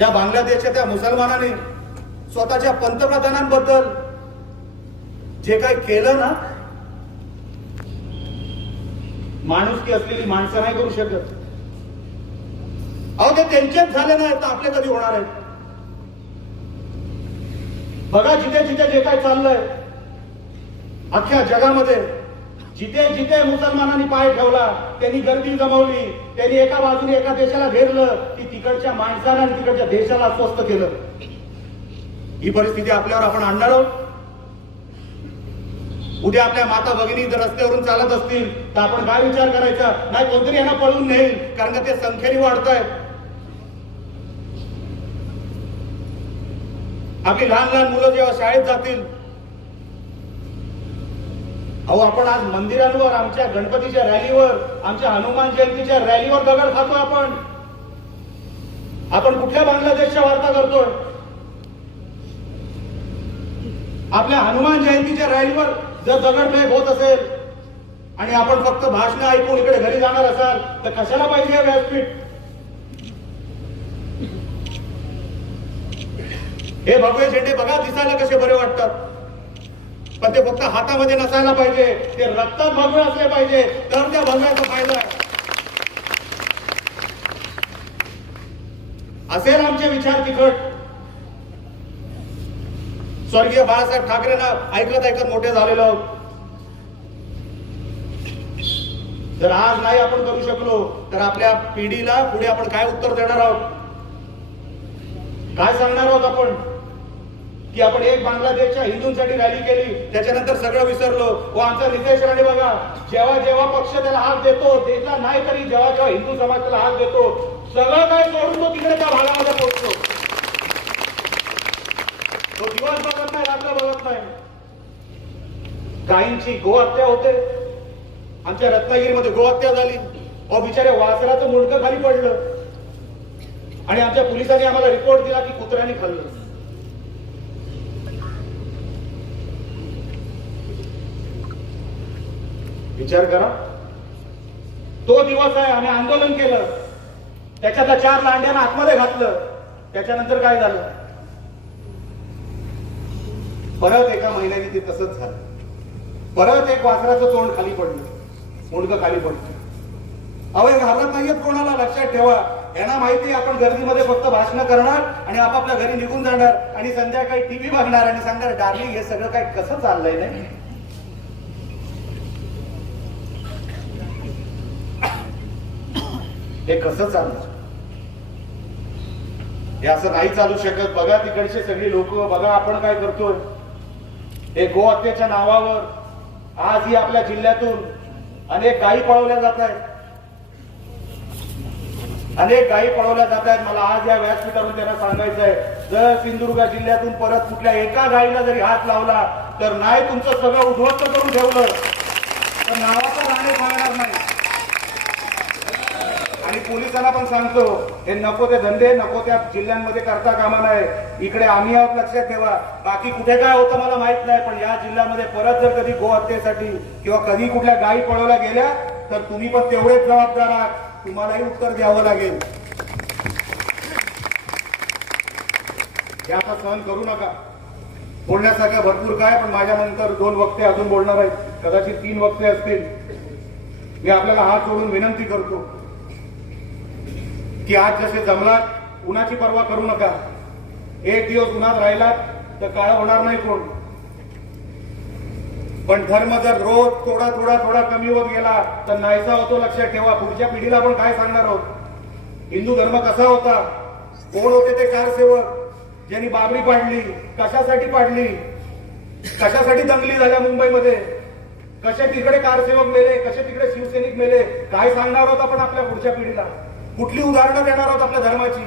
या बांगलादेशच्या त्या मुसलमानाने स्वतःच्या पंतप्रधानांबद्दल जे काही केलं ना माणुसकी असलेली माणसं नाही करू शकत. अहो ते त्यांचेच झाले नाही तर आपले कधी होणार आहे बघा जिथे जिथे जे काय चाललंय अख्ख्या जगामध्ये जिथे जिथे मुसलमानांनी पाय ठेवला त्यांनी गर्दी जमवली त्यांनी एका बाजूने एका देशाला घेरलं की तिकडच्या माणसाला आणि तिकडच्या देशाला अस्वस्थ केलं. ही परिस्थिती आपल्यावर आपण आणणार आहोत. उद्या आपल्या माता भगिनी जर रस्त्यावरून चालत असतील तर आपण काय विचार करायचा? नाही कोणतरी यांना पळून नेईल कारण का ते संख्येने वाढत आहेत आपली लहान लहान मुलं जेव्हा शाळेत जातील अहो आपण आज मंदिरांवर आमच्या गणपतीच्या रॅलीवर आमच्या हनुमान जयंतीच्या रॅलीवर दगड खातो आपण. आपण कुठल्या बांगलादेशच्या वार्ता करतोय? आपल्या हनुमान जयंतीच्या रॅलीवर जर दगडफेक होत असेल आणि आपण फक्त भाषण ऐकून इकडे घरी जाणार असाल तर कशाला पाहिजे हे व्यासपीठ? हे भगवे झेंडे बघा दिसायला कसे बरे वाटतात. पण ते फक्त हातामध्ये नसायला पाहिजे. ते रक्तात भगवे असले पाहिजे. तर त्या भगव्याचा फायदा आहे. असेल आमचे विचार तिखट. स्वर्गीय बाळासाहेब ठाकरेंना ऐकत ऐकत मोठे झालेलो जर आज नाही आपण करू शकलो तर आपल्या पिढीला पुढे आपण काय उत्तर देणार आहोत? काय सांगणार आहोत आपण? की आपण एक बांगलादेशच्या हिंदूंसाठी रॅली केली त्याच्यानंतर सगळं विसरलो. व आमचा रितेश राणे बघा जेव्हा जेव्हा पक्ष त्याला हात देतो देता नाही तरी जेव्हा जेव्हा हिंदू समाज त्याला हात देतो सगळं काय सोडून तो तिकडे त्या भागामध्ये पोहोचतो. तो दिवस बघत नाही रात्र बघत नाही. गायींची गोहत्या होते. आमच्या रत्नागिरीमध्ये गोहत्या झाली. अहो बिचारे वासराचं मुंडकं खाली पडलं. आणि आमच्या पोलिसांनी आम्हाला रिपोर्ट दिला की कुत्र्याने खाल्लं. विचार करा. तो दिवस आहे आम्ही आंदोलन केलं. त्याच्यात चार लांड्यानं आतमध्ये घातलं. त्याच्यानंतर काय झालं? परत एका महिन्याने ते तसंच झालं. परत एक वासराचं तोंड खाली पडलं. मुंडकं खाली पडलं. अहो हे घाबरत नाहीयेत कोणाला? लक्षात ठेवा. यांना माहिती आपण गर्दीमध्ये फक्त भाषण करणार आणि आपापल्या घरी निघून जाणार आणि संध्याकाळी टीव्ही बघणार आणि सांगणार डार्लिंग हे सगळं काय कसं चाललंय नाही हे कसं चाललं हे असं नाही चालू शकत. बघा तिकडचे सगळी लोक बघा आपण काय करतोय. हे गो हत्येच्या नावावर आजही आपल्या जिल्ह्यातून अनेक गायी पळवल्या जात आहेत. अनेक गायी पळवल्या जात आहेत. मला आज या व्यासपीठावरून त्यांना सांगायचं आहे जर सिंधुदुर्ग जिल्ह्यातून परत कुठल्या एका गायीला जरी हात लावला तर नाही तुमचं सगळं उद्ध्वस्त करून ठेवलं. तर नावाचा राणे खाणार नाही. आणि पोलिसांना पण सांगतो हे नको ते धंदे नको त्या जिल्ह्यांमध्ये करता कामा नाही इकडे आम्ही आहोत लक्षात ठेवा. बाकी कुठे काय होतं मला माहीत नाही पण या जिल्ह्यामध्ये परत जर कधी गोहत्येसाठी किंवा कधी कुठल्या गायी पळवल्या गेल्या तर तुम्ही पण तेवढेच जबाबदार आहात. तुम्हालाही उत्तर द्यावं लागेल. हे आता सहन करू नका. बोलण्यासारख्या भरपूर काय पण माझ्या नंतर दोन वक्ते अजून बोलणार आहेत. कदाचित तीन वक्ते असतील. मी आपल्याला हात जोडून विनंती करतो. की आज जसे जमलात उन्हाची पर्वा करू नका. एक दिवस उन्हात राहिलात तर काळ होणार नाही कोण. पण धर्म जर रोज थोडा थोडा थोडा कमी होत गेला तर नाहीसा होतो लक्षात ठेवा. पुढच्या पिढीला आपण काय सांगणार आहोत? हिंदू धर्म कसा होता? कोण होते ते कारसेवक? ज्यांनी बाबरी पाडली कशासाठी पाडली? कशासाठी दंगली झाल्या मुंबईमध्ये? कसे तिकडे कारसेवक मेले कसे तिकडे शिवसैनिक मेले? काय सांगणार आहोत आपण आपल्या पुढच्या पिढीला? कुठली उदाहरणं देणार आहोत आपल्या धर्माची?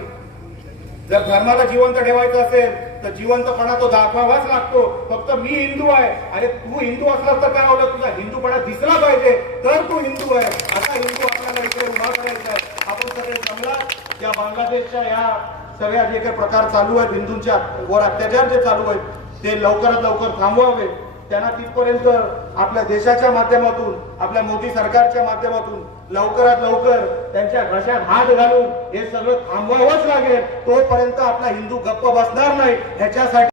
जर धर्माला जिवंत ठेवायचं असेल तर जिवंतपणा तो दाखवावाच लागतो. फक्त मी हिंदू आहे. अरे तू हिंदू असलास तर काय होलं तुझा हिंदूपणा दिसला पाहिजे. तर तू हिंदू आहे. असा हिंदू आपल्याला इकडे उभा करायचा आहे. आपण सगळे जमला. त्या बांगलादेशच्या या सगळ्या जे काही प्रकार चालू आहेत हिंदूंच्या वर अत्याचार जे चालू आहेत ते लवकरात लवकर थांबवावे. त्यांना तिथपर्यंत आपल्या देशाच्या माध्यमातून आपल्या मोदी सरकारच्या माध्यमातून लवकरात लवकर त्यांच्या घशात हात घालून हे सगळं थांबवावंच लागेल. तोपर्यंत आपला हिंदू गप्प बसणार नाही. ह्याच्यासाठी